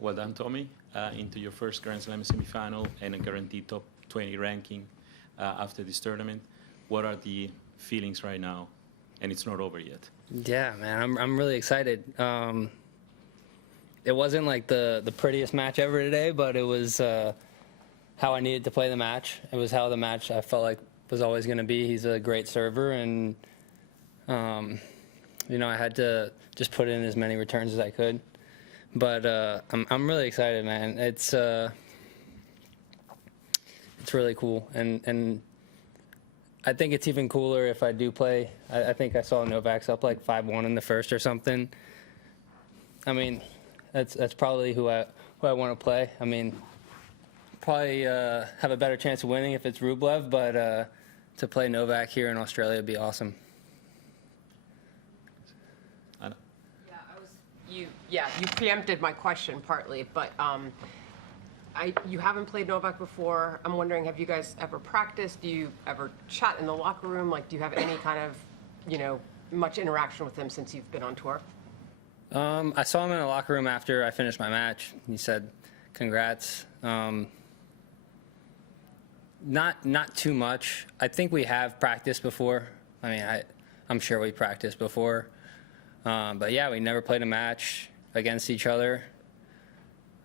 Well done, Tommy, into your first Grand Slam semifinal and a guaranteed top 20 ranking after this tournament. What are the feelings right now? And it's not over yet. Yeah, man, I'm really excited. It wasn't like the prettiest match ever today, but it was how I needed to play the match. It was how the match I felt like was always going to be. He's a great server, and you know, I had to just put in as many returns as I could. But I'm really excited, man. It's really cool, and I think it's even cooler if I do play. I think I saw Novak's up like 5-1 in the first or something. I mean, that's probably who I want to play. I mean, probably have a better chance of winning if it's Rublev, but to play Novak here in Australia would be awesome. Anna? You preempted my question partly, but you haven't played Novak before. I'm wondering, have you guys ever practiced? Do you ever chat in the locker room? Like, do you have any kind of, you know, much interaction with him since you've been on tour? I saw him in the locker room after I finished my match. He said, "Congrats." Not too much. I think we have practiced before. I mean, I'm sure we practiced before. But yeah, we never played a match against each other.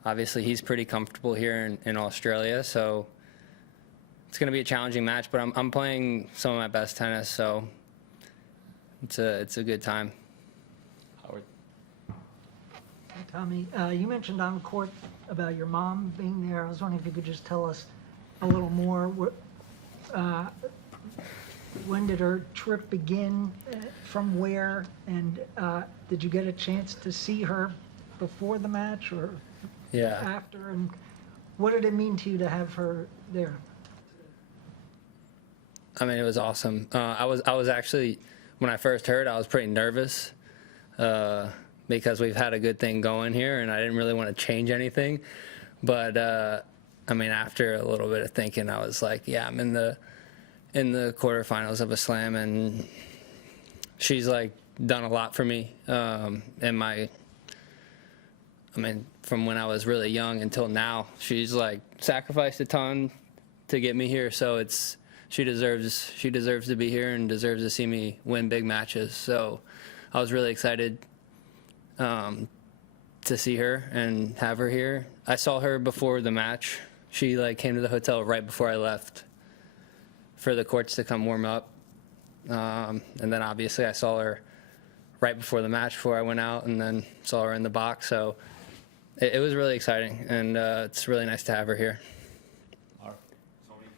Obviously, he's pretty comfortable here in Australia, so it's going to be a challenging match. But I'm playing some of my best tennis, so it's a good time. Howard? Hey, Tommy, you mentioned on court about your mom being there. I was wondering if you could just tell us a little more. When did her trip begin? From where? And did you get a chance to see her before the match or after? And what did it mean to you to have her there? I mean, it was awesome. I was actually, when I first heard, I was pretty nervous because we've had a good thing going here, and I didn't really want to change anything. But I mean, after a little bit of thinking, I was like, yeah, I'm in the quarterfinals of a slam, and she's like done a lot for me I mean, from when I was really young until now. She's like sacrificed a ton to get me here, so she deserves to be here and deserves to see me win big matches. So I was really excited to see her and have her here. I saw her before the match. She like came to the hotel right before I left for the courts to come warm up. And then obviously I saw her right before the match before I went out, and then saw her in the box. So it was really exciting, and it's really nice to have her here. Tommy,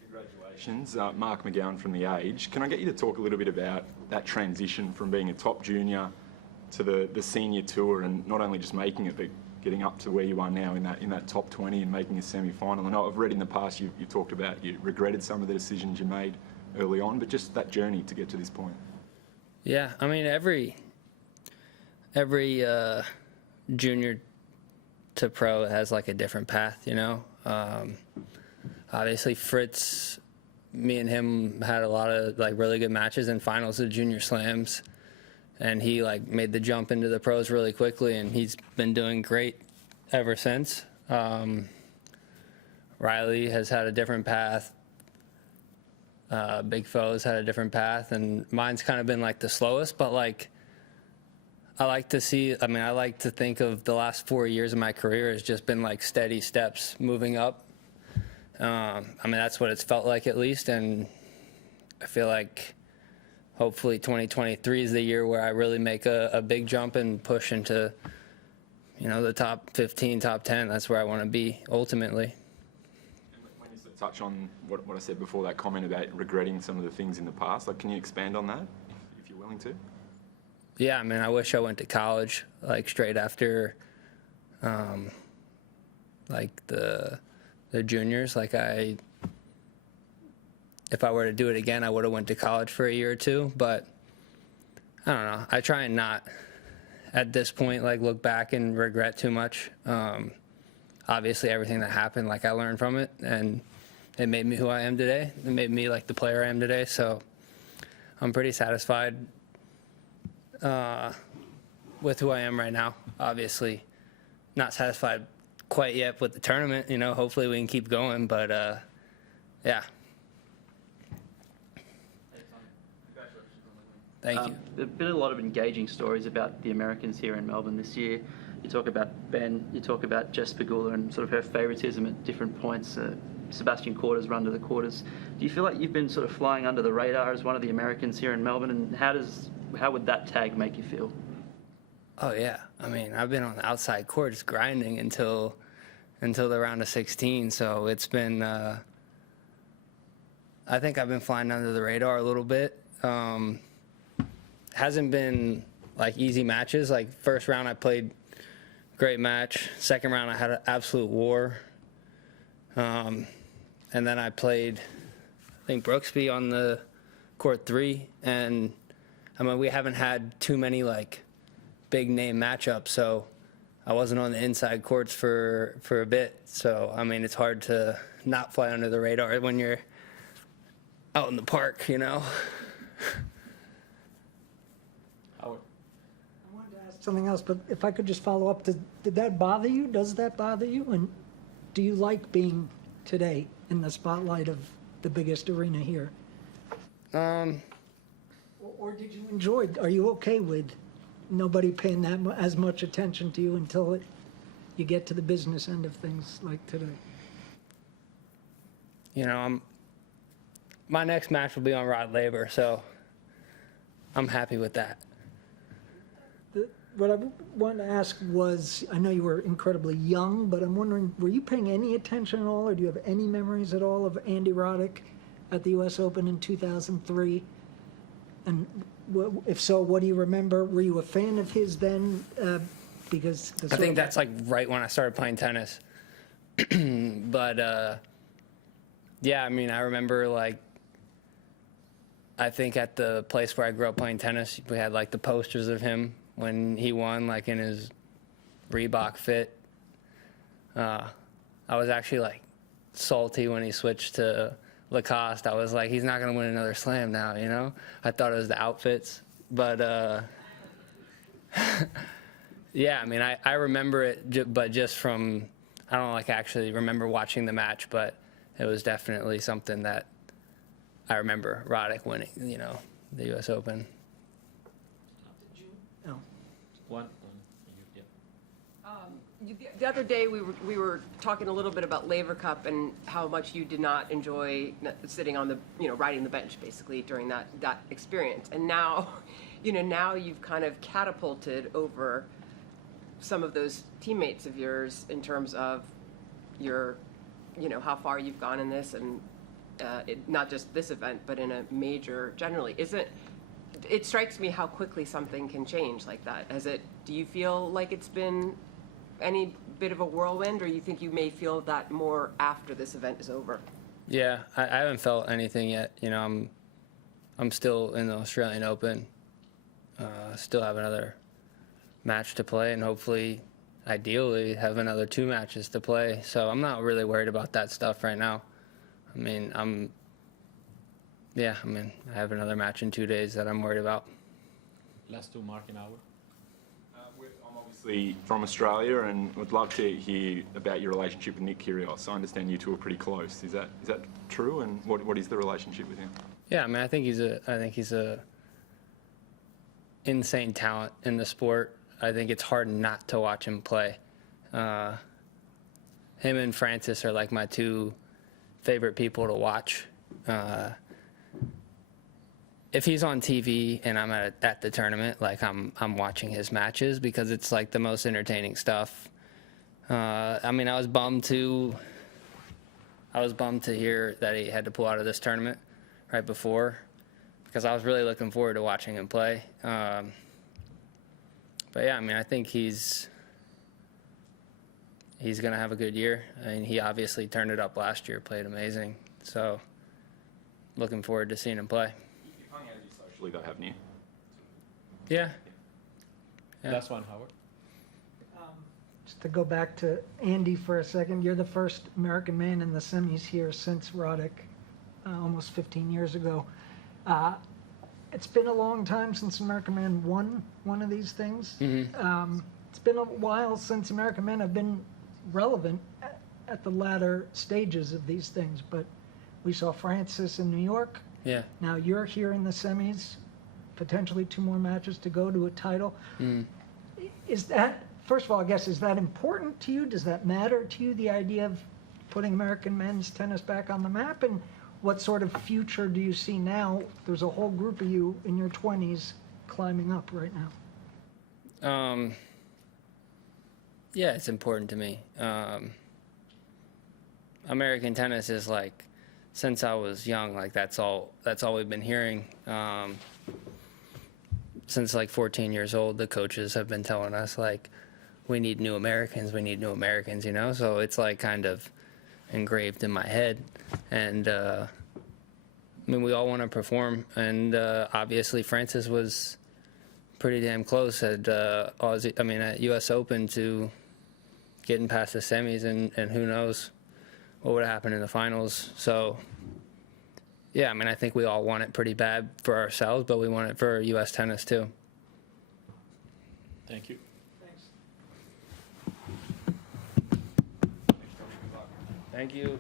congratulations. Mark McGowan from The Age. Can I get you to talk a little bit about that transition from being a top junior to the senior tour, and not only just making it, but getting up to where you are now in that top 20 and making a semi-final? I know I've read in the past you talked about you regretted some of the decisions you made early on, but just that journey to get to this point. Yeah, I mean, every junior to pro has like a different path, you know. Obviously Fritz, me and him had a lot of like really good matches in finals of junior slams, and he like made the jump into the pros really quickly, and he's been doing great ever since. Riley has had a different path. Big Foe's had a different path, and mine's kind of been like the slowest, but like I like to think of the last 4 years of my career as just been like steady steps moving up. I mean, that's what it's felt like at least, and I feel like hopefully 2023 is the year where I really make a big jump and push into, you know, the top 15, top 10. That's where I want to be ultimately. When you touch on what I said before, that comment about regretting some of the things in the past, like, can you expand on that if you're willing to? Yeah, I mean, I wish I went to college like straight after, like the juniors. Like if I were to do it again, I would have went to college for a year or two. But I don't know. I try and not, at this point, like look back and regret too much. Obviously, everything that happened, like I learned from it, and it made me who I am today. It made me like the player I am today. So I'm pretty satisfied with who I am right now. Obviously, not satisfied quite yet with the tournament. You know, hopefully we can keep going, but yeah. Thank you. There have been a lot of engaging stories about the Americans here in Melbourne this year. You talk about Ben, you talk about Jess Pegula and sort of her favouritism at different points. Sebastian Quarters run to the quarters. Do you feel like you've been sort of flying under the radar as one of the Americans here in Melbourne, and how would that tag make you feel? Oh yeah, I mean, I've been on the outside court just grinding until the round of 16. So it's been, I think I've been flying under the radar a little bit. Hasn't been like easy matches. Like first round I played great match. Second round I had an absolute war. And then I played, I think, Brooksby on the court 3. And I mean, we haven't had too many like big name matchups, so I wasn't on the inside courts for a bit. So I mean, it's hard to not fly under the radar when you're out in the park, you know. Howard. I wanted to ask something else, but if I could just follow up, did that bother you? Does that bother you? And do you like being today in the spotlight of the biggest arena here? Or did you enjoy it? Are you okay with nobody paying as much attention to you until you get to the business end of things like today? You know, my next match will be on Rod Laver, so I'm happy with that. What I wanted to ask was, I know you were incredibly young, but I'm wondering, were you paying any attention at all, or do you have any memories at all of Andy Roddick at the U.S. Open in 2003? And if so, what do you remember? Were you a fan of his then? Because I think that's like right when I started playing tennis. But yeah, I mean, I remember like, I think at the place where I grew up playing tennis, we had like the posters of him when he won, like in his Reebok fit. I was actually like salty when he switched to Lacoste. I was like, he's not going to win another slam now, you know? I thought it was the outfits. But yeah, I mean, I remember it, but just from, I don't like actually remember watching the match, but it was definitely something that I remember Roddick winning, you know, the U.S. Open. One. Yeah. The other day we were talking a little bit about Laver Cup and how much you did not enjoy sitting on the, you know, riding the bench basically during that experience. And now, you know, now you've kind of catapulted over some of those teammates of yours in terms of your, you know, how far you've gone in this, and not just this event, but in a major generally. It strikes me how quickly something can change like that. Do you feel like it's been any bit of a whirlwind, or you think you may feel that more after this event is over? Yeah, I haven't felt anything yet. You know, I'm still in the Australian Open. Still have another match to play, and hopefully, ideally, have another 2 matches to play. So I'm not really worried about that stuff right now. I mean, I have another match in 2 days that I'm worried about. Last 2, Mark and Howard. I'm obviously from Australia and would love to hear about your relationship with Nick Kyrgios. I understand you two are pretty close. Is that true? And what is the relationship with him? Yeah, I mean, I think he's a insane talent in the sport. I think it's hard not to watch him play. Him and Francis are like my 2 favorite people to watch. If he's on TV and I'm at the tournament, like I'm watching his matches because it's like the most entertaining stuff. I mean, I was bummed to hear that he had to pull out of this tournament right before, because I was really looking forward to watching him play. But yeah, I mean, I think he's going to have a good year. I mean, he obviously turned it up last year, played amazing. So looking forward to seeing him play. You've hung out with you socially though, haven't you? Yeah. Last one, Howard. Just to go back to Andy for a second, you're the first American man in the semis here since Roddick, almost 15 years ago. It's been a long time since American man won one of these things. Mm-hmm. It's been a while since American men have been relevant at the latter stages of these things, but we saw Francis in New York. Yeah. Now you're here in the semis, potentially 2 more matches to go to a title. Is that, first of all, I guess, is that important to you? Does that matter to you, the idea of putting American men's tennis back on the map? And what sort of future do you see now? There's a whole group of you in your 20s climbing up right now. Yeah, it's important to me. American tennis is like, since I was young, like that's all we've been hearing. Since like 14 years old, the coaches have been telling us like, we need new Americans, you know? So it's like kind of engraved in my head. And I mean, we all want to perform. And obviously Francis was pretty damn close at at US Open to getting past the semis, and who knows what would happen in the finals. So yeah, I mean, I think we all want it pretty bad for ourselves, but we want it for US tennis too. Thank you. Thank you.